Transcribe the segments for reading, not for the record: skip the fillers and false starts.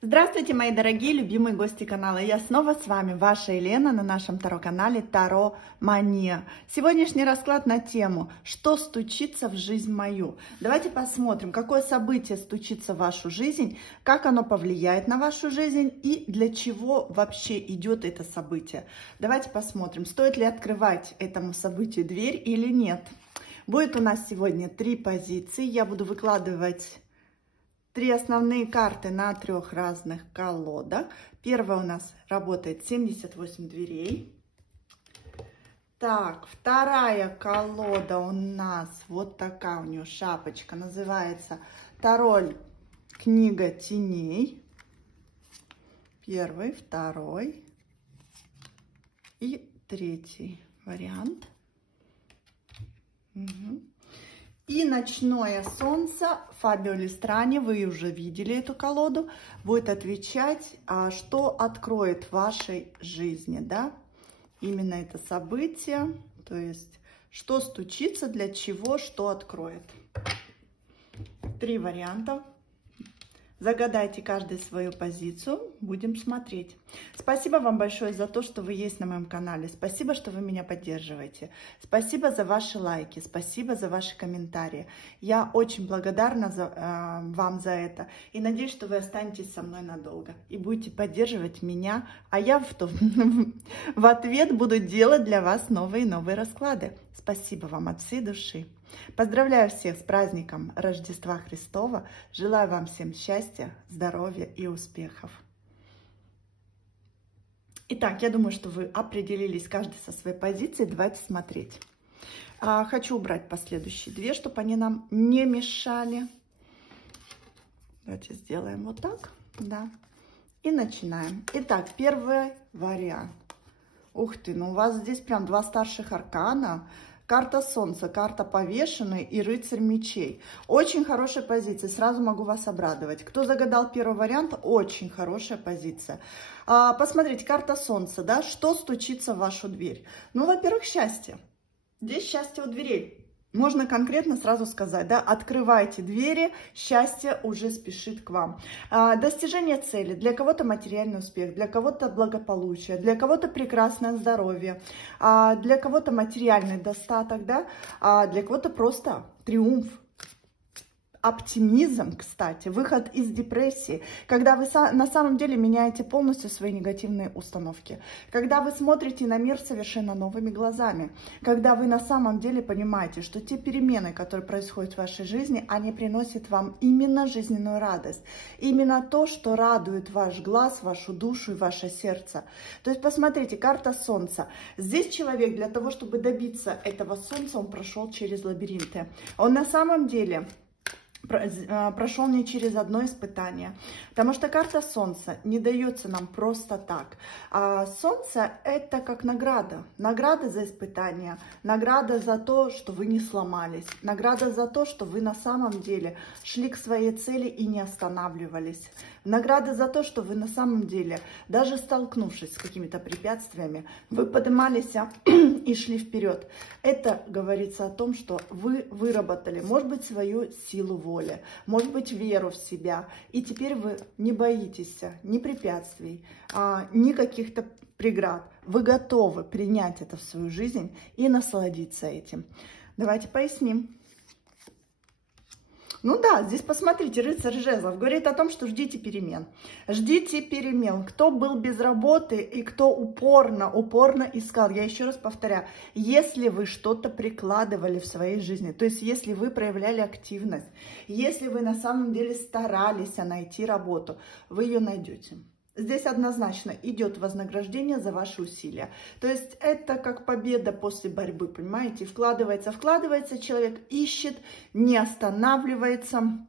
Здравствуйте, мои дорогие, любимые гости канала. Я снова с вами, ваша Елена, на нашем Таро-канале Таро Мания. Сегодняшний расклад на тему «Что стучится в жизнь мою?». Давайте посмотрим, какое событие стучится в вашу жизнь, как оно повлияет на вашу жизнь и для чего вообще идет это событие. Давайте посмотрим, стоит ли открывать этому событию дверь или нет. Будет у нас сегодня 3 позиции. Я буду выкладывать 3 основные карты на 3 разных колодах. Первая у нас работает 78 дверей. Так, вторая колода у нас вот такая, у нее шапочка, называется Таро Книга теней. Первый, второй и третий вариант. И ночное солнце Фабио Листрани, вы уже видели эту колоду, будет отвечать, что откроет в вашей жизни, да, именно это событие, то есть, что стучится, для чего, что откроет. 3 варианта. Загадайте каждый свою позицию, будем смотреть. Спасибо вам большое за то, что вы есть на моем канале. Спасибо, что вы меня поддерживаете. Спасибо за ваши лайки, спасибо за ваши комментарии. Я очень благодарна вам за это. И надеюсь, что вы останетесь со мной надолго и будете поддерживать меня. А я в ответ буду делать для вас новые и новые расклады. Спасибо вам от всей души. Поздравляю всех с праздником Рождества Христова. Желаю вам всем счастья, здоровья и успехов. Итак, я думаю, что вы определились каждый со своей позицией. Давайте смотреть. Хочу убрать последующие 2, чтобы они нам не мешали. Давайте сделаем вот так. Да. И начинаем. Итак, первый вариант. Ух ты, ну у вас здесь прям 2 старших аркана. Карта Солнца, карта Повешенный и Рыцарь Мечей. Очень хорошая позиция, сразу могу вас обрадовать. Кто загадал первый вариант, очень хорошая позиция. Посмотрите, карта Солнца, да, что стучится в вашу дверь? Ну, во-первых, счастье. Здесь счастье у дверей. Можно конкретно сразу сказать, да, открывайте двери, счастье уже спешит к вам. Достижение цели, для кого-то материальный успех, для кого-то благополучие, для кого-то прекрасное здоровье, для кого-то материальный достаток, да, для кого-то просто триумф. Оптимизм, кстати, выход из депрессии, когда вы на самом деле меняете полностью свои негативные установки, когда вы смотрите на мир совершенно новыми глазами, когда вы на самом деле понимаете, что те перемены, которые происходят в вашей жизни, они приносят вам именно жизненную радость, именно то, что радует ваш глаз, вашу душу и ваше сердце. То есть посмотрите, карта Солнца. Здесь человек для того, чтобы добиться этого Солнца, он прошел через лабиринты. Он на самом деле прошел не через одно испытание, потому что карта Солнца не дается нам просто так. Солнце — это как награда, награда за испытание, награда за то, что вы не сломались, награда за то, что вы на самом деле шли к своей цели и не останавливались, награда за то, что вы на самом деле, даже столкнувшись с какими-то препятствиями, вы поднимались и шли вперед. Это говорится о том, что вы выработали, может быть, свою силу воли, может быть, веру в себя. И теперь вы не боитесь ни препятствий, ни каких-то преград. Вы готовы принять это в свою жизнь и насладиться этим. Давайте поясним. Ну да, здесь посмотрите, Рыцарь Жезлов говорит о том, что ждите перемен. Ждите перемен. Кто был без работы и кто упорно искал. Я еще раз повторяю, если вы что-то прикладывали в своей жизни, то есть если вы проявляли активность, если вы на самом деле старались найти работу, вы ее найдете. Здесь однозначно идет вознаграждение за ваши усилия. То есть это как победа после борьбы, понимаете? Вкладывается человек, ищет, не останавливается,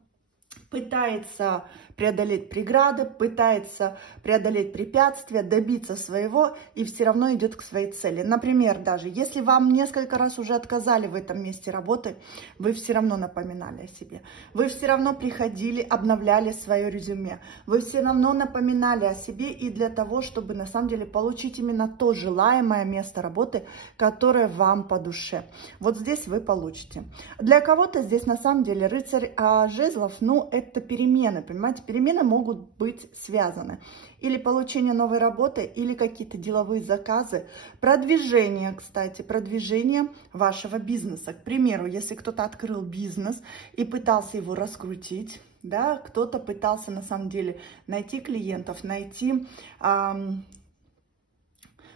пытается преодолеть преграды, пытается преодолеть препятствия, добиться своего и все равно идет к своей цели. Например, даже если вам несколько раз уже отказали в этом месте работы, вы все равно напоминали о себе. Вы все равно приходили, обновляли свое резюме. Вы все равно напоминали о себе и для того, чтобы на самом деле получить именно то желаемое место работы, которое вам по душе. Вот здесь вы получите. Для кого-то здесь на самом деле Рыцарь Жезлов, ну, это перемены, понимаете? Перемены могут быть связаны. Или получение новой работы, или какие-то деловые заказы. Продвижение, кстати, продвижение вашего бизнеса. К примеру, если кто-то открыл бизнес и пытался его раскрутить, да, кто-то пытался на самом деле найти клиентов, найти...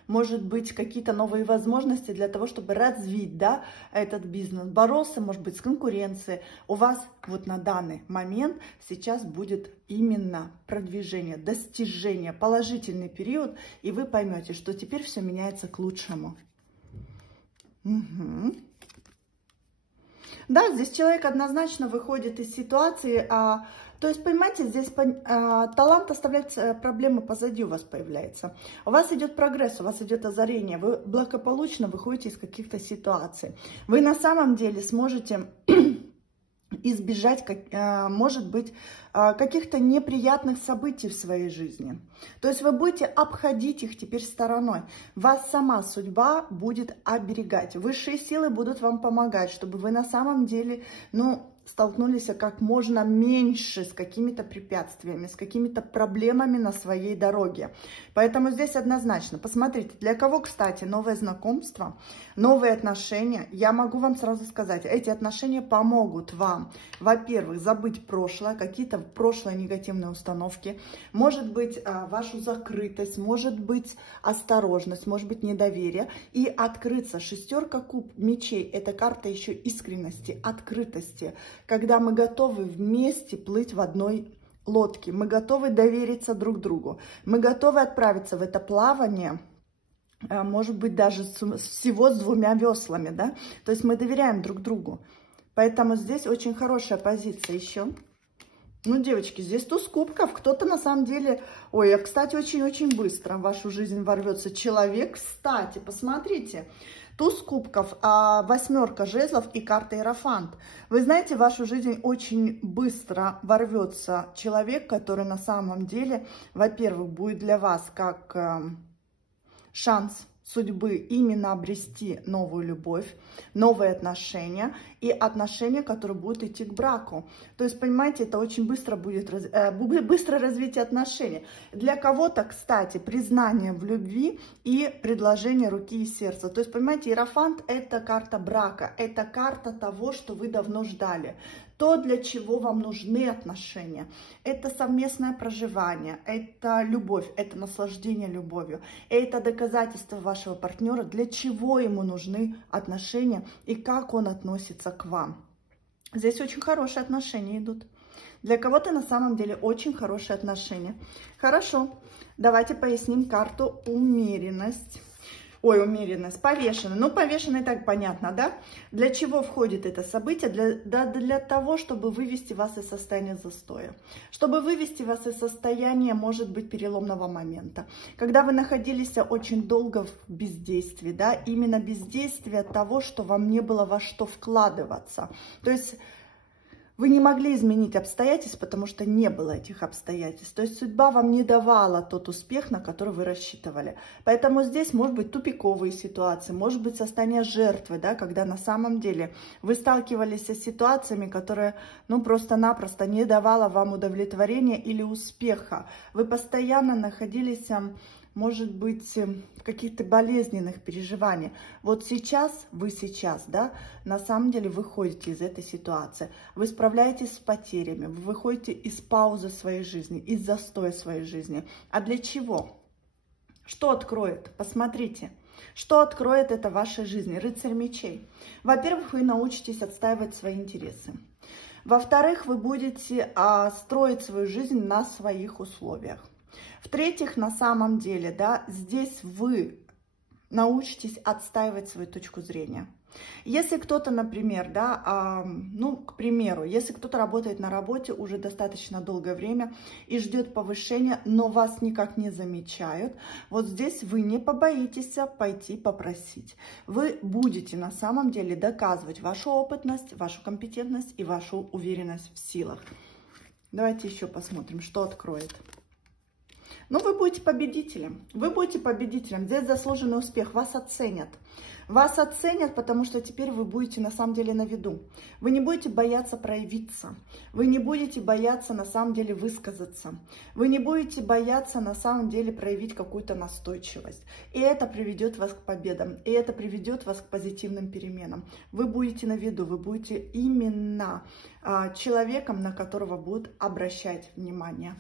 может быть, какие-то новые возможности для того, чтобы развить, да, этот бизнес. Боролся, может быть, с конкуренцией. У вас вот на данный момент сейчас будет именно продвижение, достижение, положительный период, и вы поймете, что теперь все меняется к лучшему. Угу. Да, здесь человек однозначно выходит из ситуации, то есть, понимаете, здесь талант оставлять проблемы позади у вас появляется. У вас идет прогресс, у вас идет озарение, вы благополучно выходите из каких-то ситуаций. Вы на самом деле сможете избежать, может быть, каких-то неприятных событий в своей жизни. То есть вы будете обходить их теперь стороной. Вас сама судьба будет оберегать. Высшие силы будут вам помогать, чтобы вы на самом деле, столкнулись как можно меньше с какими-то препятствиями, с какими-то проблемами на своей дороге. Поэтому здесь однозначно, посмотрите, для кого, кстати, новое знакомство, новые отношения, я могу вам сразу сказать, эти отношения помогут вам, во-первых, забыть прошлое, какие-то прошлые негативные установки, может быть, вашу закрытость, может быть, осторожность, может быть, недоверие, и открыться. Шестерка мечей – это карта еще искренности, открытости, когда мы готовы вместе плыть в одной лодке, мы готовы довериться друг другу, мы готовы отправиться в это плавание, может быть, даже всего с 2 веслами, да, то есть мы доверяем друг другу, поэтому здесь очень хорошая позиция еще. Девочки, здесь туз кубков, кто-то на самом деле, кстати, очень-очень быстро в вашу жизнь ворвется человек, кстати, посмотрите, туз кубков, 8 жезлов и карта Иерофант. Вы знаете, в вашу жизнь очень быстро ворвется человек, который на самом деле, во-первых, будет для вас как шанс судьбы именно обрести новую любовь, новые отношения и отношения, которые будут идти к браку. То есть, понимаете, это очень быстро будет быстро развитие отношений. Для кого-то, кстати, признание в любви и предложение руки и сердца. То есть, понимаете, Иерофант – это карта брака, это карта того, что вы давно ждали. То, для чего вам нужны отношения. Это совместное проживание, это любовь, это наслаждение любовью. Это доказательство вашего партнера, для чего ему нужны отношения и как он относится к вам. Здесь очень хорошие отношения идут. Для кого-то на самом деле очень хорошие отношения. Хорошо, давайте поясним карту умеренность. Умеренность, повешенный. Повешенный так понятно, да? Для чего входит это событие? Для того, чтобы вывести вас из состояния застоя. Чтобы вывести вас из состояния, может быть, переломного момента. Когда вы находились очень долго в бездействии, да? Именно бездействие того, что вам не было во что вкладываться. То есть... вы не могли изменить обстоятельства, потому что не было этих обстоятельств. То есть судьба вам не давала тот успех, на который вы рассчитывали. Поэтому здесь может быть тупиковые ситуации, может быть состояние жертвы, да, когда на самом деле вы сталкивались с ситуациями, которые просто-напросто не давала вам удовлетворения или успеха. Вы постоянно находились... может быть, в каких-то болезненных переживаниях. Вот сейчас, да, на самом деле выходите из этой ситуации. Вы справляетесь с потерями, вы выходите из паузы своей жизни, из застоя своей жизни. А для чего? Что откроет? Посмотрите. Что откроет это в вашей жизни? Рыцарь мечей. Во-первых, вы научитесь отстаивать свои интересы. Во-вторых, вы будете строить свою жизнь на своих условиях. В-третьих, на самом деле, да, здесь вы научитесь отстаивать свою точку зрения. Если кто-то, например, да, к примеру, если кто-то работает на работе уже достаточно долгое время и ждет повышения, но вас никак не замечают, вот здесь вы не побоитесь пойти попросить. Вы будете на самом деле доказывать вашу опытность, вашу компетентность и вашу уверенность в силах. Давайте еще посмотрим, что откроет. Вы будете победителем. Вы будете победителем. Здесь заслуженный успех. Вас оценят. Вас оценят, потому что теперь вы будете на самом деле на виду. Вы не будете бояться проявиться. Вы не будете бояться на самом деле высказаться. Вы не будете бояться на самом деле проявить какую-то настойчивость. И это приведет вас к победам. И это приведет вас к позитивным переменам. Вы будете на виду. Вы будете именно человеком, на которого будут обращать внимание.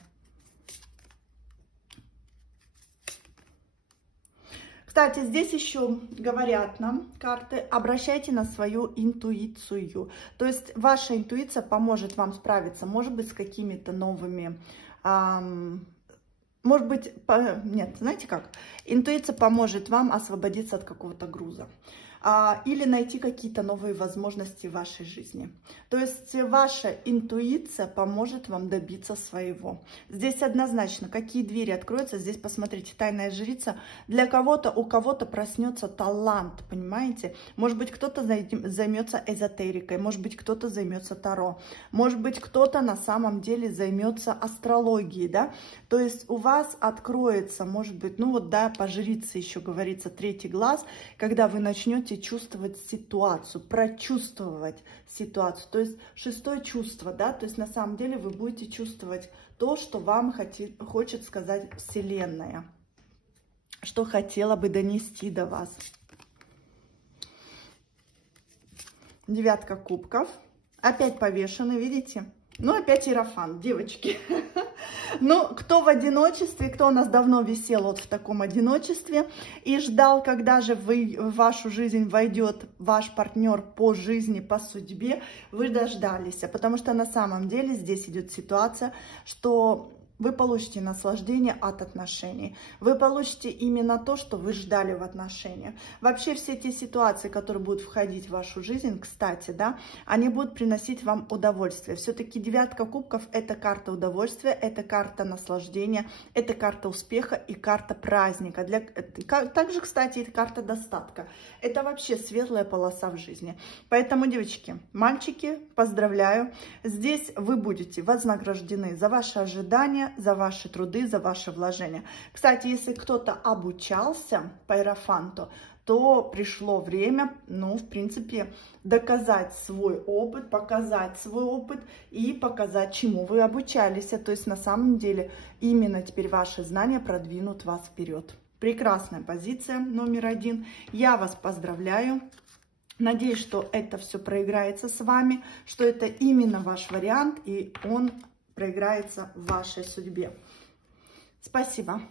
Кстати, здесь еще говорят нам карты, обращайте на свою интуицию. То есть ваша интуиция поможет вам справиться, может быть, с какими-то новыми, может быть, нет, знаете как? Интуиция поможет вам освободиться от какого-то груза. Или найти какие-то новые возможности в вашей жизни. То есть ваша интуиция поможет вам добиться своего. Здесь однозначно, какие двери откроются, здесь посмотрите, тайная жрица. Для кого-то, у кого-то проснется талант, понимаете? Может быть, кто-то займется эзотерикой, может быть, кто-то займется таро, может быть, кто-то на самом деле займется астрологией, да? То есть у вас откроется, может быть, ну вот, да, по жрице еще говорится, третий глаз, когда вы начнете чувствовать ситуацию, прочувствовать ситуацию, то есть шестое чувство, да, то есть на самом деле вы будете чувствовать то, что вам хочет сказать Вселенная, что хотела бы донести до вас. Девятка кубков, опять повешены, видите? Ну, опять иерофант, девочки. Ну, кто в одиночестве, кто у нас давно висел вот в таком одиночестве и ждал, когда же в вашу жизнь войдет ваш партнер по жизни, по судьбе, вы дождались. Потому что на самом деле здесь идет ситуация, что вы получите наслаждение от отношений. Вы получите именно то, что вы ждали в отношениях. Вообще все те ситуации, которые будут входить в вашу жизнь, кстати, да, они будут приносить вам удовольствие. Все-таки девятка кубков – это карта удовольствия, это карта наслаждения, это карта успеха и карта праздника. Также, кстати, это карта достатка. Это вообще светлая полоса в жизни. Поэтому, девочки, мальчики, поздравляю. Здесь вы будете вознаграждены за ваши ожидания, за ваши труды, за ваши вложения. Кстати, если кто-то обучался по иерофанту, то пришло время, ну, в принципе, доказать свой опыт, показать свой опыт и показать, чему вы обучались. То есть, на самом деле, именно теперь ваши знания продвинут вас вперед. Прекрасная позиция номер один. Я вас поздравляю. Надеюсь, что это все проиграется с вами, что это именно ваш вариант, и он проиграется в вашей судьбе. Спасибо.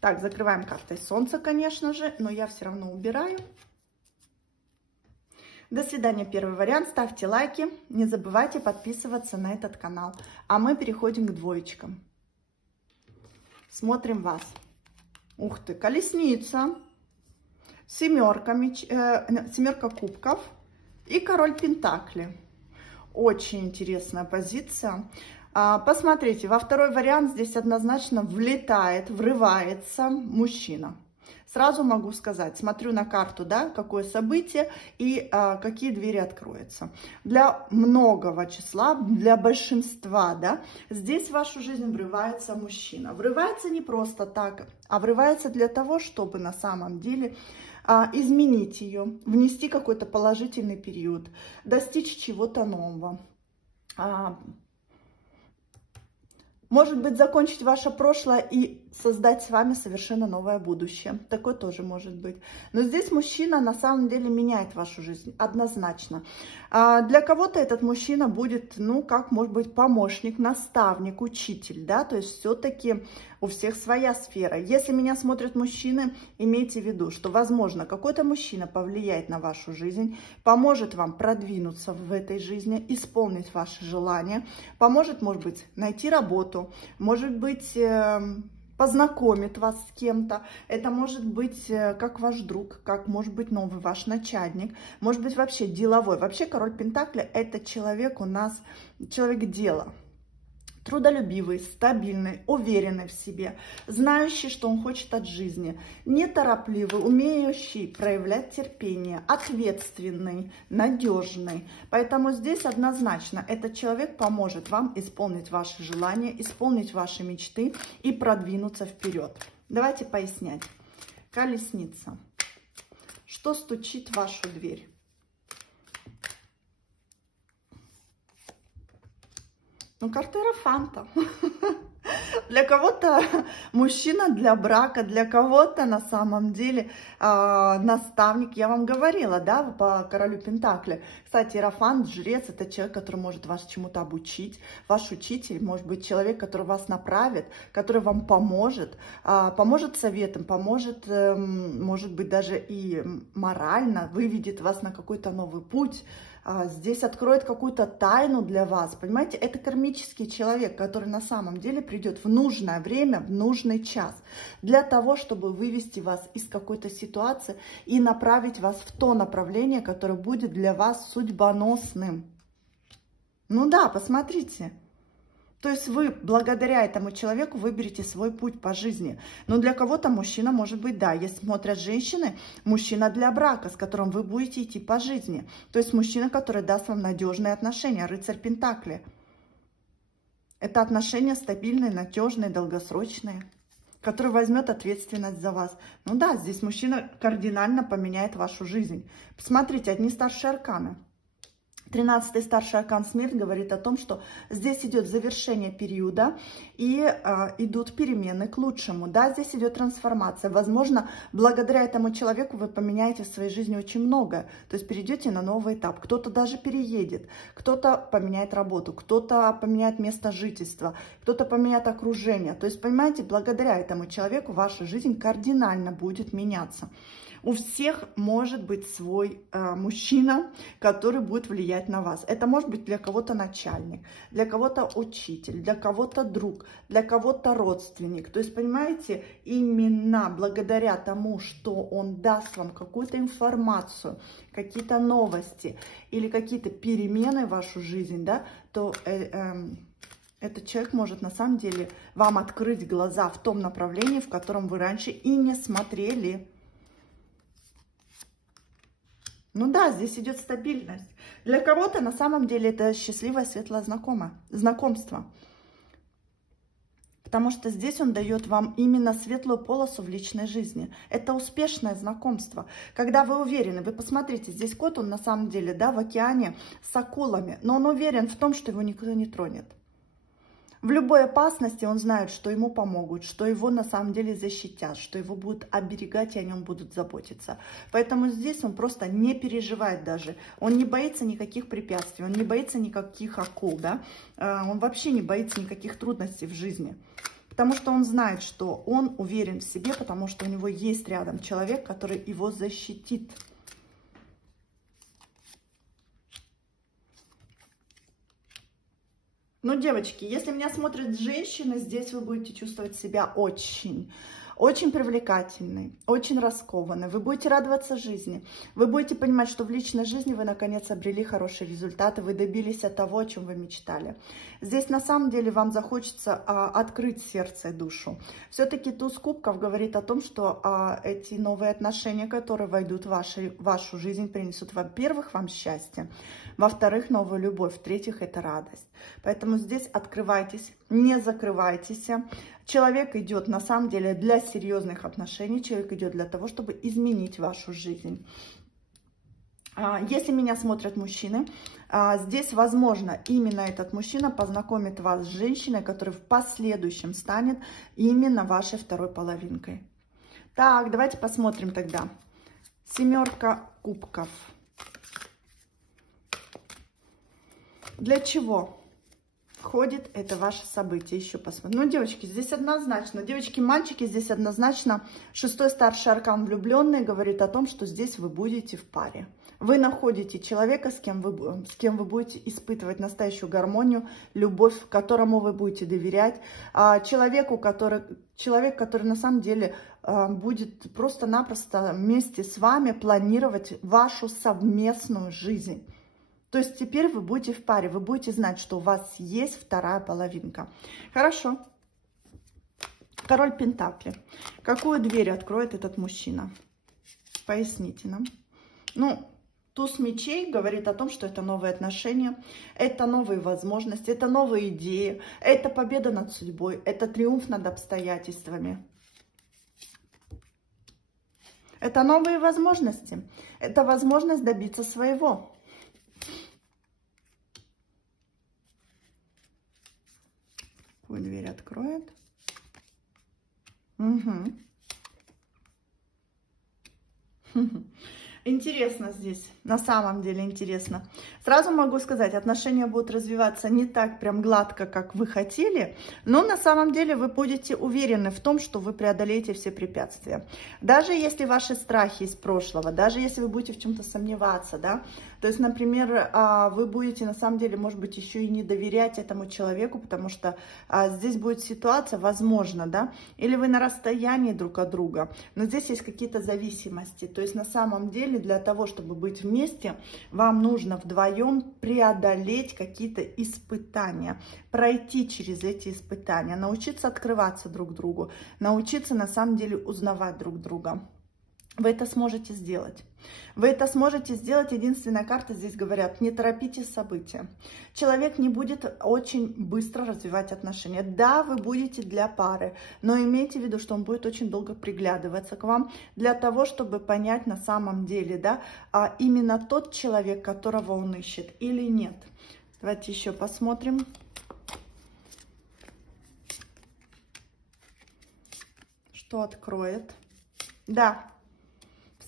Так, закрываем картой Солнца, конечно же, но я все равно убираю. До свидания, первый вариант. Ставьте лайки, не забывайте подписываться на этот канал. А мы переходим к двоечкам. Смотрим вас. Ух ты, колесница, семерка кубков и король пентаклей. Очень интересная позиция. Посмотрите, во второй вариант здесь однозначно врывается мужчина. Сразу могу сказать, смотрю на карту, да, какое событие и какие двери откроются. Для многого числа, для большинства, да, здесь в вашу жизнь врывается мужчина. Врывается не просто так, а врывается для того, чтобы на самом деле изменить ее, внести какой-то положительный период, достичь чего-то нового. Может быть, закончить ваше прошлое и создать с вами совершенно новое будущее. Такое тоже может быть. Но здесь мужчина на самом деле меняет вашу жизнь, однозначно. Для кого-то этот мужчина будет, ну, как, может быть, помощник, наставник, учитель, да, то есть все-таки у всех своя сфера. Если меня смотрят мужчины, имейте в виду, что, возможно, какой-то мужчина повлияет на вашу жизнь, поможет вам продвинуться в этой жизни, исполнить ваши желания, поможет, может быть, найти работу, может быть, познакомит вас с кем-то. Это может быть как ваш друг, как может быть новый ваш начальник, может быть вообще деловой. Вообще король пентаклей – это человек у нас, человек дела. Трудолюбивый, стабильный, уверенный в себе, знающий, что он хочет от жизни, неторопливый, умеющий проявлять терпение, ответственный, надежный. Поэтому здесь однозначно этот человек поможет вам исполнить ваши желания, исполнить ваши мечты и продвинуться вперед. Давайте пояснять. Колесница. Что стучит в вашу дверь? Ну, карта Иерофанта. Для кого-то мужчина для брака, для кого-то на самом деле наставник. Я вам говорила, да, по королю Пентакли. Кстати, Иерофант, жрец, это человек, который может вас чему-то обучить. Ваш учитель, может быть, человек, который вас направит, который вам поможет, поможет советом, поможет, может быть, даже и морально, выведет вас на какой-то новый путь. Здесь откроет какую-то тайну для вас. Понимаете, это кармический человек, который на самом деле придет в нужное время, в нужный час. Для того, чтобы вывести вас из какой-то ситуации и направить вас в то направление, которое будет для вас судьбоносным. Ну да, посмотрите. То есть вы благодаря этому человеку выберете свой путь по жизни. Но для кого-то мужчина может быть, да, если смотрят женщины, мужчина для брака, с которым вы будете идти по жизни. То есть мужчина, который даст вам надежные отношения, рыцарь Пентакли. Это отношения стабильные, надежные, долгосрочные, который возьмет ответственность за вас. Ну да, здесь мужчина кардинально поменяет вашу жизнь. Посмотрите, одни старшие арканы. 13-й старший аркан смерть говорит о том, что здесь идет завершение периода и идут перемены к лучшему. Да, здесь идет трансформация. Возможно, благодаря этому человеку вы поменяете в своей жизни очень многое. То есть перейдете на новый этап. Кто-то даже переедет, кто-то поменяет работу, кто-то поменяет место жительства, кто-то поменяет окружение. То есть, понимаете, благодаря этому человеку ваша жизнь кардинально будет меняться. У всех может быть свой мужчина, который будет влиять на вас. Это может быть для кого-то начальник, для кого-то учитель, для кого-то друг, для кого-то родственник. То есть, понимаете, именно благодаря тому, что он даст вам какую-то информацию, какие-то новости или какие-то перемены в вашу жизнь, да, то этот человек может на самом деле вам открыть глаза в том направлении, в котором вы раньше и не смотрели. Ну да, здесь идет стабильность. Для кого-то на самом деле это счастливое, светлое знакомство. Потому что здесь он дает вам именно светлую полосу в личной жизни. Это успешное знакомство. Когда вы уверены, вы посмотрите, здесь кот, он на самом деле, да, в океане с акулами. Но он уверен в том, что его никто не тронет. В любой опасности он знает, что ему помогут, что его на самом деле защитят, что его будут оберегать и о нем будут заботиться. Поэтому здесь он просто не переживает даже. Он не боится никаких препятствий, он не боится никаких акул, да? Он вообще не боится никаких трудностей в жизни. Потому что он знает, что он уверен в себе, потому что у него есть рядом человек, который его защитит. Ну, девочки, если меня смотрят женщины, здесь вы будете чувствовать себя очень привлекательной, очень раскованной. Вы будете радоваться жизни. Вы будете понимать, что в личной жизни вы наконец обрели хорошие результаты, вы добились от того, о чем вы мечтали. Здесь на самом деле вам захочется открыть сердце и душу. Все-таки туз кубков говорит о том, что эти новые отношения, которые войдут в вашу жизнь, принесут, во-первых, вам счастье, во-вторых, новую любовь, в-третьих, это радость. Поэтому здесь открывайтесь, не закрывайтесь. Человек идет на самом деле для серьезных отношений, человек идет для того, чтобы изменить вашу жизнь. Если меня смотрят мужчины, здесь, возможно, именно этот мужчина познакомит вас с женщиной, которая в последующем станет именно вашей второй половинкой. Так, давайте посмотрим тогда. Семерка кубков. Для чего входит это ваше событие? Еще посмотрим. Ну, девочки, здесь однозначно. Девочки, мальчики, здесь однозначно. 6-й старший аркан влюбленный говорит о том, что здесь вы будете в паре. Вы находите человека, с кем вы будете испытывать настоящую гармонию, любовь, которому вы будете доверять. Человек, который на самом деле будет просто-напросто вместе с вами планировать вашу совместную жизнь. То есть теперь вы будете в паре, вы будете знать, что у вас есть вторая половинка. Хорошо. Король Пентакли. Какую дверь откроет этот мужчина? Поясните нам. Ну, туз мечей говорит о том, что это новые отношения, это новые возможности, это новые идеи, это победа над судьбой, это триумф над обстоятельствами. Это новые возможности. Это возможность добиться своего. Пусть дверь откроет. Угу. Интересно здесь, на самом деле интересно. Сразу могу сказать, отношения будут развиваться не так прям гладко, как вы хотели, но на самом деле вы будете уверены в том, что вы преодолеете все препятствия. Даже если ваши страхи из прошлого, даже если вы будете в чем-то сомневаться, да, то есть, например, вы будете на самом деле, может быть, еще и не доверять этому человеку, потому что здесь будет ситуация, возможно, да, или вы на расстоянии друг от друга, но здесь есть какие-то зависимости, то есть на самом деле для того, чтобы быть вместе, вам нужно вдвоем преодолеть какие-то испытания, пройти через эти испытания, научиться открываться друг другу, научиться на самом деле узнавать друг друга. Вы это сможете сделать. Вы это сможете сделать. Единственная карта здесь говорят, не торопите события. Человек не будет очень быстро развивать отношения. Да, вы будете для пары, но имейте в виду, что он будет очень долго приглядываться к вам для того, чтобы понять на самом деле, да, именно тот человек, которого он ищет или нет. Давайте еще посмотрим. Что откроет? Да.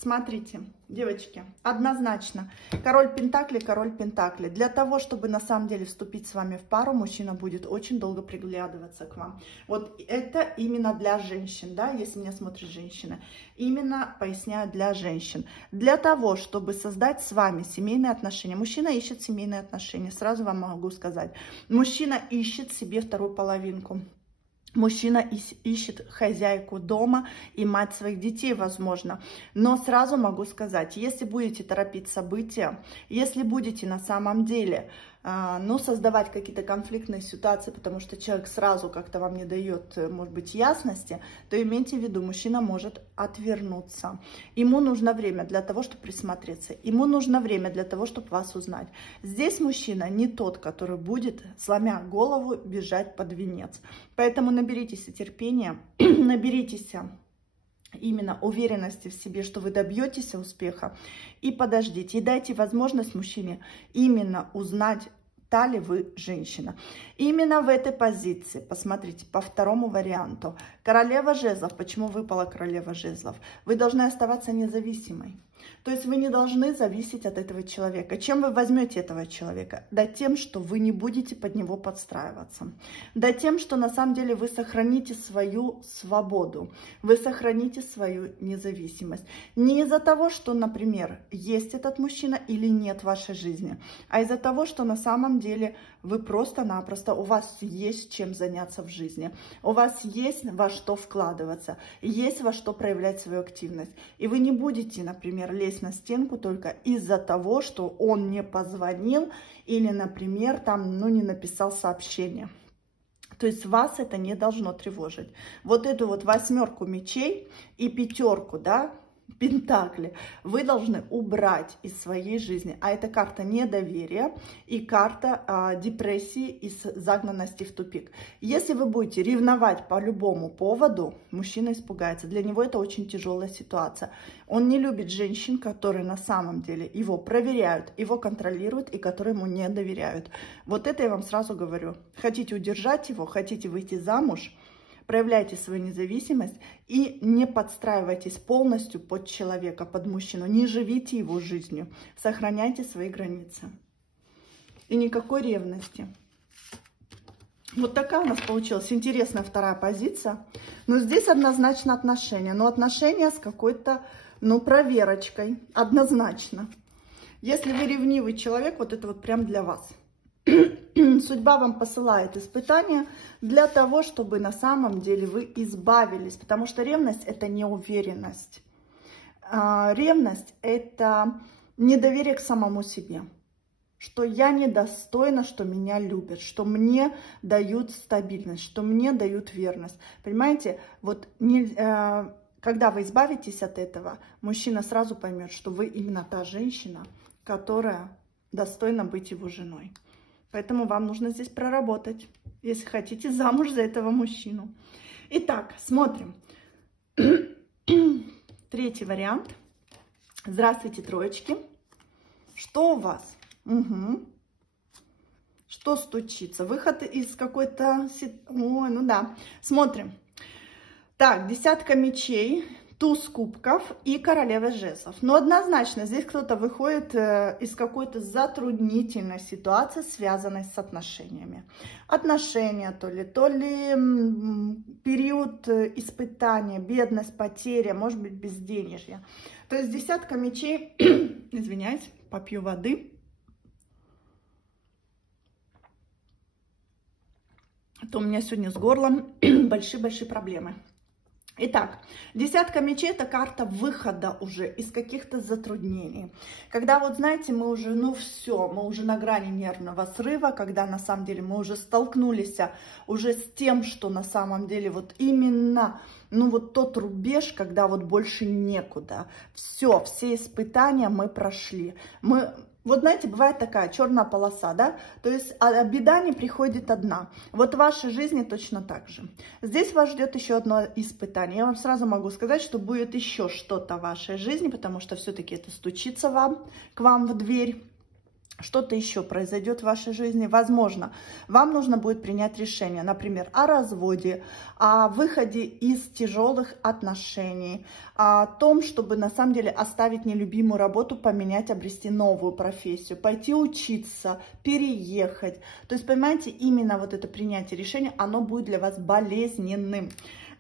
Смотрите, девочки, однозначно, король Пентакли. Для того, чтобы на самом деле вступить с вами в пару, мужчина будет очень долго приглядываться к вам. Вот это именно для женщин, да, если меня смотрит женщина. Именно, поясняю, для женщин. Для того, чтобы создать с вами семейные отношения. Мужчина ищет семейные отношения, сразу вам могу сказать. Мужчина ищет себе вторую половинку. Мужчина ищет хозяйку дома и мать своих детей, возможно. Но сразу могу сказать, если будете торопить события, если будете на самом деле создавать какие-то конфликтные ситуации, потому что человек сразу как-то вам не дает, может быть, ясности, то имейте в виду, мужчина может отвернуться. Ему нужно время для того, чтобы присмотреться. Ему нужно время для того, чтобы вас узнать. Здесь мужчина не тот, который будет, сломя голову, бежать под венец. Поэтому наберитесь терпения, наберитесь именно уверенности в себе, что вы добьетесь успеха, и подождите, и дайте возможность мужчине именно узнать, та ли вы женщина. Именно в этой позиции, посмотрите, по второму варианту, королева жезлов. Почему выпала королева жезлов? Вы должны оставаться независимой. То есть вы не должны зависеть от этого человека. Чем вы возьмете этого человека? Да тем, что вы не будете под него подстраиваться. Да тем, что на самом деле вы сохраните свою свободу. Вы сохраните свою независимость. Не из-за того, что, например, есть этот мужчина или нет в вашей жизни, а из-за того, что на самом деле вы просто-напросто, у вас есть чем заняться в жизни. У вас есть во что вкладываться, есть во что проявлять свою активность. И вы не будете, например, лезть на стенку только из-за того, что он не позвонил или, например, там, не написал сообщение. То есть вас это не должно тревожить. Вот эту вот 8 мечей и 5, да, Пентакли вы должны убрать из своей жизни. А это карта недоверия и карта депрессии и загнанности в тупик. Если вы будете ревновать по любому поводу, мужчина испугается. Для него это очень тяжелая ситуация. Он не любит женщин, которые на самом деле его проверяют, его контролируют и которые ему не доверяют. Вот это я вам сразу говорю. Хотите удержать его, хотите выйти замуж, проявляйте свою независимость и не подстраивайтесь полностью под человека, под мужчину. Не живите его жизнью. Сохраняйте свои границы. И никакой ревности. Вот такая у нас получилась интересная вторая позиция. Но здесь однозначно отношения. Но отношения с какой-то, проверочкой. Однозначно. Если вы ревнивый человек, вот это вот прям для вас. Судьба вам посылает испытания для того, чтобы на самом деле вы избавились. Потому что ревность – это неуверенность. Ревность – это недоверие к самому себе. Что я недостойна, что меня любят, что мне дают стабильность, что мне дают верность. Понимаете, вот когда вы избавитесь от этого, мужчина сразу поймет, что вы именно та женщина, которая достойна быть его женой. Поэтому вам нужно здесь проработать, если хотите замуж за этого мужчину. Итак, смотрим. Третий вариант. Здравствуйте, троечки. Что у вас? Угу. Что стучится? Выход из какой-то... Ой, ну да. Смотрим. Так, десятка мечей, туз кубков и королева жезлов. Но однозначно здесь кто-то выходит из какой-то затруднительной ситуации, связанной с отношениями. Отношения то ли период испытания, бедность, потеря, может быть безденежье. То есть десятка мечей, извиняюсь, попью воды. То у меня сегодня с горлом большие-большие проблемы. Итак, десятка мечей – это карта выхода уже из каких-то затруднений. Когда вот, знаете, мы уже, ну все, мы уже на грани нервного срыва, когда на самом деле мы уже столкнулись уже с тем, что на самом деле вот именно, ну вот тот рубеж, когда вот больше некуда. Все испытания мы прошли. Вот знаете, бывает такая черная полоса, да, то есть беда не приходит одна. Вот в вашей жизни точно так же. Здесь вас ждет еще одно испытание. Я вам сразу могу сказать, что будет еще что-то в вашей жизни, потому что все-таки это стучится к вам в дверь. Что-то еще произойдет в вашей жизни. Возможно, вам нужно будет принять решение, например, о разводе, о выходе из тяжелых отношений, о том, чтобы на самом деле оставить нелюбимую работу, поменять, обрести новую профессию, пойти учиться, переехать. То есть, понимаете, именно вот это принятие решения, оно будет для вас болезненным.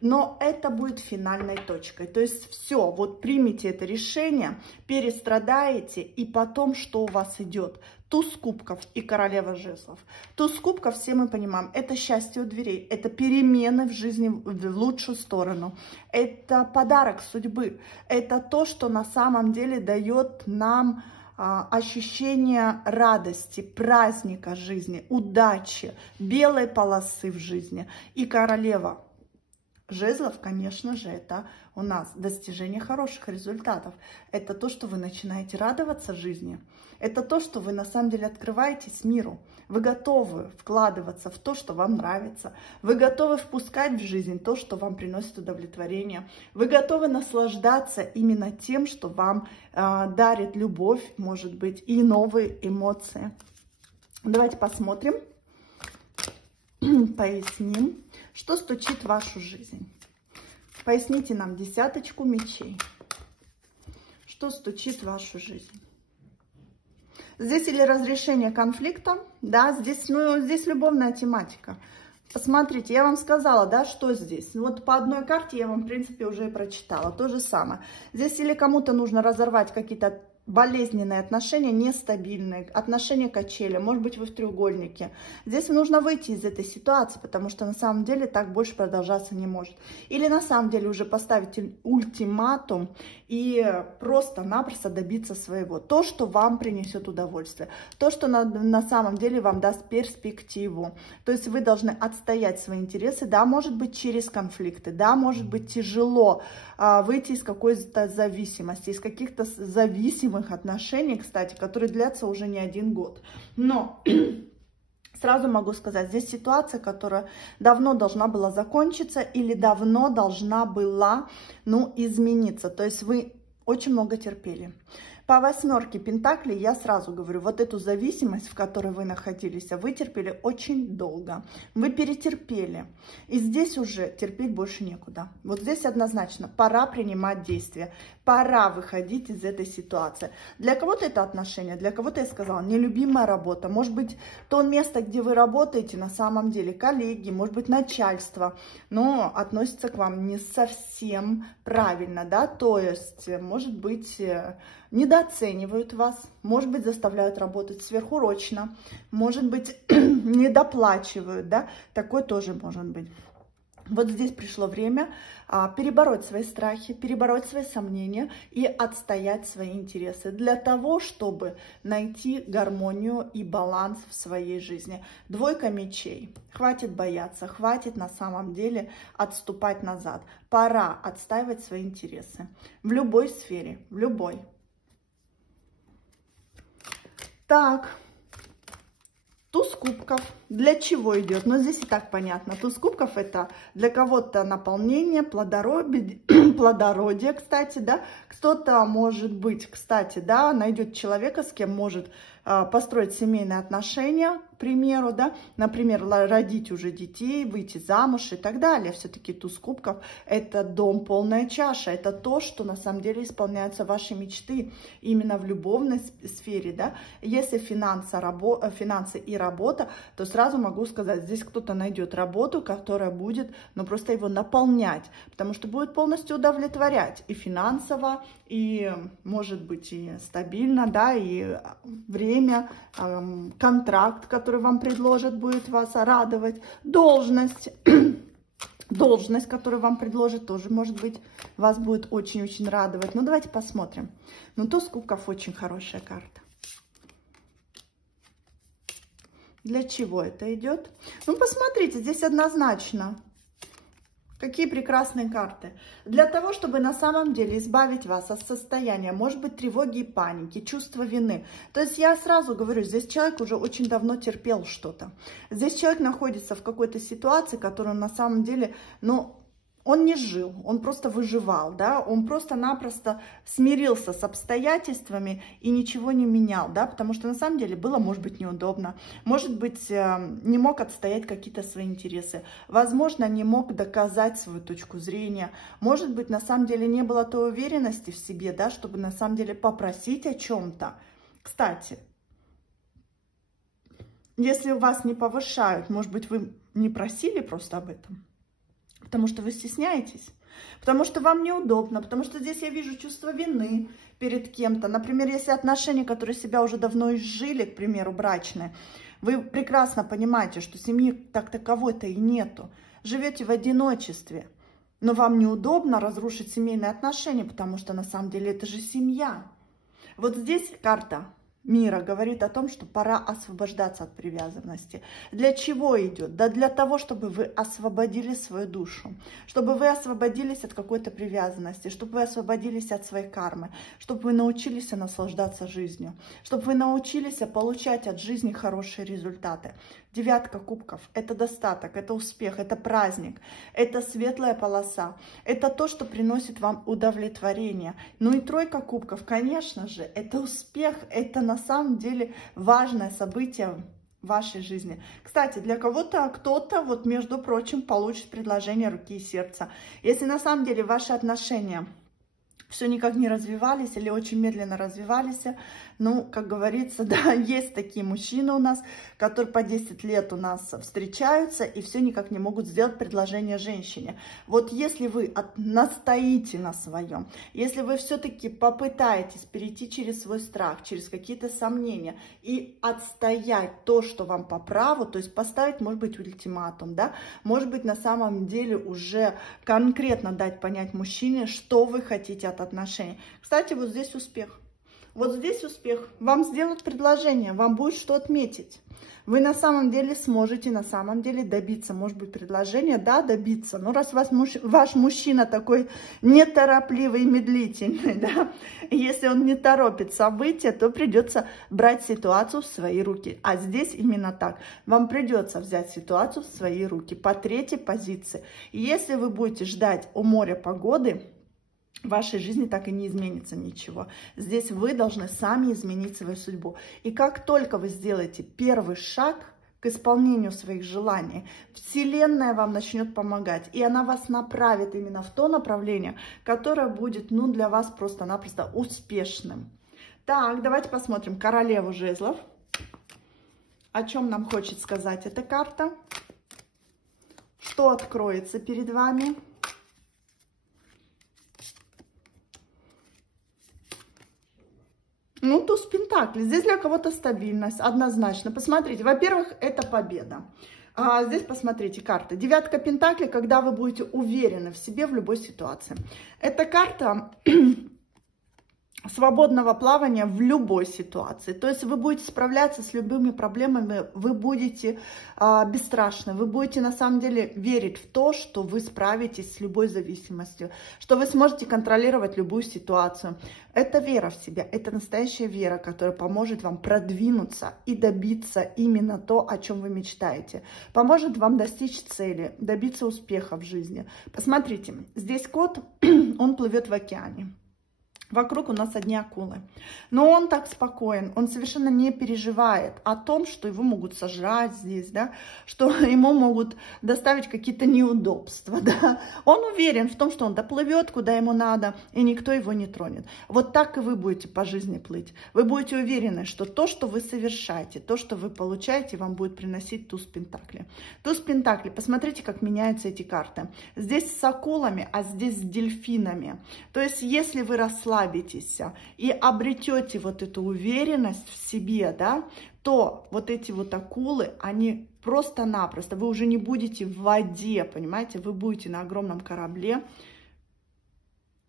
Но это будет финальной точкой. То есть все, вот примите это решение, перестрадаете, и потом что у вас идет? Туз кубков и королева жезлов. Туз кубков, все мы понимаем, это счастье у дверей, это перемены в жизни в лучшую сторону, это подарок судьбы, это то, что на самом деле дает нам ощущение радости, праздника жизни, удачи, белой полосы в жизни. И королева жезлов, конечно же, это у нас достижение хороших результатов. Это то, что вы начинаете радоваться жизни. Это то, что вы на самом деле открываетесь миру. Вы готовы вкладываться в то, что вам нравится. Вы готовы впускать в жизнь то, что вам приносит удовлетворение. Вы готовы наслаждаться именно тем, что вам дарит любовь, может быть, и новые эмоции. Давайте посмотрим, поясним, что стучит в вашу жизнь. Поясните нам десяточку мечей. Что стучит в вашу жизнь? Здесь или разрешение конфликта, да, здесь любовная тематика. Посмотрите, я вам сказала, да, что здесь. Вот по одной карте я вам, в принципе, уже и прочитала. То же самое. Здесь или кому-то нужно разорвать какие-то болезненные отношения, нестабильные, отношения качели, может быть, вы в треугольнике. Здесь нужно выйти из этой ситуации, потому что на самом деле так больше продолжаться не может. Или на самом деле уже поставить ультиматум и просто-напросто добиться своего. То, что вам принесет удовольствие, то, что на самом деле вам даст перспективу. То есть вы должны отстоять свои интересы, да, может быть, через конфликты, да, может быть, тяжело выйти из какой-то зависимости, из каких-то зависимых отношений, кстати, которые длятся уже не 1 год. Но сразу могу сказать, здесь ситуация, которая давно должна была закончиться или давно должна была, ну, измениться. То есть вы очень много терпели. По 8 пентаклей я сразу говорю, вот эту зависимость, в которой вы находились, вы терпели очень долго. Вы перетерпели. И здесь уже терпеть больше некуда. Вот здесь однозначно пора принимать действия. Пора выходить из этой ситуации. Для кого-то это отношения, для кого-то, я сказала, нелюбимая работа. Может быть, то место, где вы работаете, на самом деле коллеги, может быть, начальство, но относится к вам не совсем правильно, да, то есть, может быть, недооценивают вас, может быть, заставляют работать сверхурочно, может быть, недоплачивают, да, такое тоже может быть. Вот здесь пришло время перебороть свои страхи, перебороть свои сомнения и отстоять свои интересы для того, чтобы найти гармонию и баланс в своей жизни. 2 мечей. Хватит бояться, хватит на самом деле отступать назад. Пора отстаивать свои интересы в любой сфере, в любой. Так, Туз кубков. Для чего идет? Ну, здесь и так понятно. Туз кубков — это для кого-то наполнение, плодородие, кстати, да. Кто-то, может быть, кстати, да, найдет человека, с кем может построить семейные отношения, к примеру, да, например, родить уже детей, выйти замуж и так далее. Все-таки туз кубков — это дом, полная чаша, это то, что на самом деле исполняются ваши мечты именно в любовной сфере, да. Если финансы и работа, то сразу могу сказать, здесь кто-то найдет работу, которая будет, ну, просто его наполнять, потому что будет полностью удовлетворять и финансово, и, может быть, и стабильно, да, и время, контракт, который вам предложат, будет вас радовать, должность, которую вам предложат, тоже, может быть, вас будет очень-очень радовать. Ну, давайте посмотрим. Ну, туз кубков очень хорошая карта. Для чего это идет? Ну, посмотрите, здесь однозначно. Какие прекрасные карты. Для того, чтобы на самом деле избавить вас от состояния, может быть, тревоги и паники, чувства вины. То есть я сразу говорю, здесь человек уже очень давно терпел что-то. Здесь человек находится в какой-то ситуации, которую на самом деле, ну, он не жил, он просто выживал, да, он просто-напросто смирился с обстоятельствами и ничего не менял, да, потому что на самом деле было, может быть, неудобно, может быть, не мог отстоять какие-то свои интересы, возможно, не мог доказать свою точку зрения, может быть, на самом деле не было той уверенности в себе, да, чтобы на самом деле попросить о чем-то. Кстати, если вас не повышают, может быть, вы не просили просто об этом? Потому что вы стесняетесь, потому что вам неудобно, потому что здесь я вижу чувство вины перед кем-то. Например, если отношения, которые себя уже давно изжили, к примеру, брачные, вы прекрасно понимаете, что семьи так таковой-то и нету. Живете в одиночестве, но вам неудобно разрушить семейные отношения, потому что на самом деле это же семья. Вот здесь карта мира говорит о том, что пора освобождаться от привязанности. Для чего идет? Да для того, чтобы вы освободили свою душу, чтобы вы освободились от какой-то привязанности, чтобы вы освободились от своей кармы, чтобы вы научились наслаждаться жизнью, чтобы вы научились получать от жизни хорошие результаты. Девятка кубков – это достаток, это успех, это праздник, это светлая полоса, это то, что приносит вам удовлетворение. Ну и тройка кубков, конечно же, это успех, это на самом деле важное событие в вашей жизни. Кстати, для кого-то кто-то, вот между прочим, получит предложение руки и сердца. Если на самом деле ваши отношения все никак не развивались или очень медленно развивались, ну, как говорится, да, есть такие мужчины у нас, которые по 10 лет у нас встречаются и все никак не могут сделать предложение женщине. Вот если вы настоите на своем, если вы все-таки попытаетесь перейти через свой страх, через какие-то сомнения и отстоять то, что вам по праву, то есть поставить, может быть, ультиматум, да, может быть, на самом деле уже конкретно дать понять мужчине, что вы хотите от отношений. Кстати, вот здесь успех. Вот здесь успех. Вам сделают предложение, вам будет что отметить. Вы на самом деле сможете на самом деле добиться, может быть, предложения, да, добиться. Но раз ваш мужчина такой неторопливый и медлительный, да, если он не торопит события, то придется брать ситуацию в свои руки. А здесь именно так. Вам придется взять ситуацию в свои руки по третьей позиции. И если вы будете ждать у моря погоды, в вашей жизни так и не изменится ничего. Здесь вы должны сами изменить свою судьбу. И как только вы сделаете первый шаг к исполнению своих желаний, Вселенная вам начнет помогать. И она вас направит именно в то направление, которое будет, ну, для вас просто-напросто успешным. Так, давайте посмотрим королеву жезлов. О чем нам хочет сказать эта карта? Что откроется перед вами? Ну, туз пентаклей. Здесь для кого-то стабильность, однозначно. Посмотрите, во-первых, это победа. Здесь посмотрите, карта. Девятка пентаклей, когда вы будете уверены в себе в любой ситуации. Эта карта свободного плавания в любой ситуации. То есть вы будете справляться с любыми проблемами, вы будете бесстрашны, вы будете на самом деле верить в то, что вы справитесь с любой зависимостью, что вы сможете контролировать любую ситуацию. Это вера в себя, это настоящая вера, которая поможет вам продвинуться и добиться именно то, о чем вы мечтаете. Поможет вам достичь цели, добиться успеха в жизни. Посмотрите, здесь кот, он плывет в океане. Вокруг у нас одни акулы. Но он так спокоен, он совершенно не переживает о том, что его могут сожрать здесь, да, что ему могут доставить какие-то неудобства. Да. Он уверен в том, что он доплывет, куда ему надо, и никто его не тронет. Вот так и вы будете по жизни плыть. Вы будете уверены, что то, что вы совершаете, то, что вы получаете, вам будет приносить туз пентаклей. Туз пентаклей, посмотрите, как меняются эти карты. Здесь с акулами, а здесь с дельфинами. То есть, если вы расслабитесь и обретете вот эту уверенность в себе, да, то вот эти вот акулы, они просто-напросто, вы уже не будете в воде, понимаете, вы будете на огромном корабле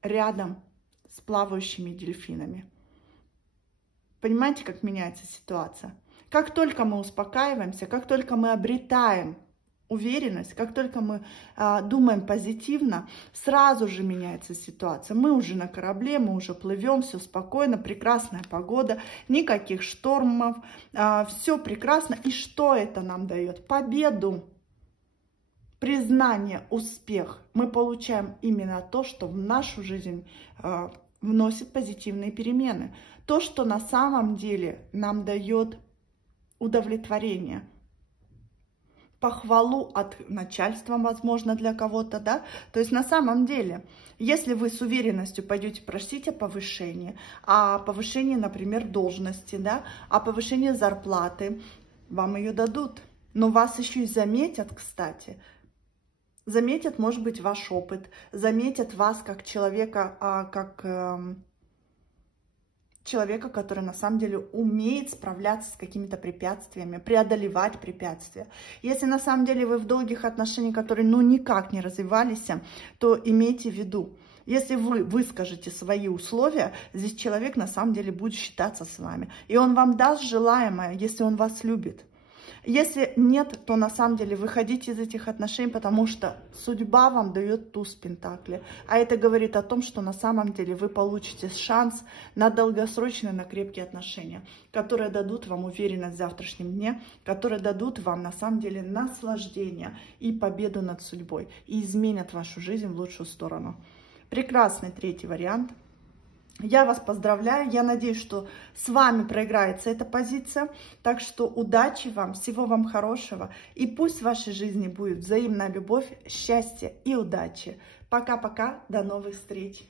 рядом с плавающими дельфинами. Понимаете, как меняется ситуация? Как только мы успокаиваемся, как только мы обретаем уверенность, как только мы думаем позитивно, сразу же меняется ситуация. Мы уже на корабле, мы уже плывем, все спокойно, прекрасная погода, никаких штормов, все прекрасно. И что это нам дает? Победу, признание, успех. Мы получаем именно то, что в нашу жизнь вносит позитивные перемены. То, что на самом деле нам дает удовлетворение. Похвалу от начальства, возможно, для кого-то, да, то есть на самом деле, если вы с уверенностью пойдете просить о повышении, например, должности, да, о повышении зарплаты, вам ее дадут, но вас еще и заметят, кстати, заметят, может быть, ваш опыт, заметят вас как человека, человека, который на самом деле умеет справляться с какими-то препятствиями, преодолевать препятствия. Если на самом деле вы в долгих отношениях, которые никак не развивались, то имейте в виду, если вы выскажете свои условия, здесь человек на самом деле будет считаться с вами. И он вам даст желаемое, если он вас любит. Если нет, то на самом деле выходите из этих отношений, потому что судьба вам дает туз пентаклей. А это говорит о том, что на самом деле вы получите шанс на долгосрочные, на крепкие отношения, которые дадут вам уверенность в завтрашнем дне, которые дадут вам на самом деле наслаждение и победу над судьбой, и изменят вашу жизнь в лучшую сторону. Прекрасный третий вариант. Я вас поздравляю, я надеюсь, что с вами проиграется эта позиция, так что удачи вам, всего вам хорошего, и пусть в вашей жизни будет взаимная любовь, счастье и удачи. Пока-пока, до новых встреч!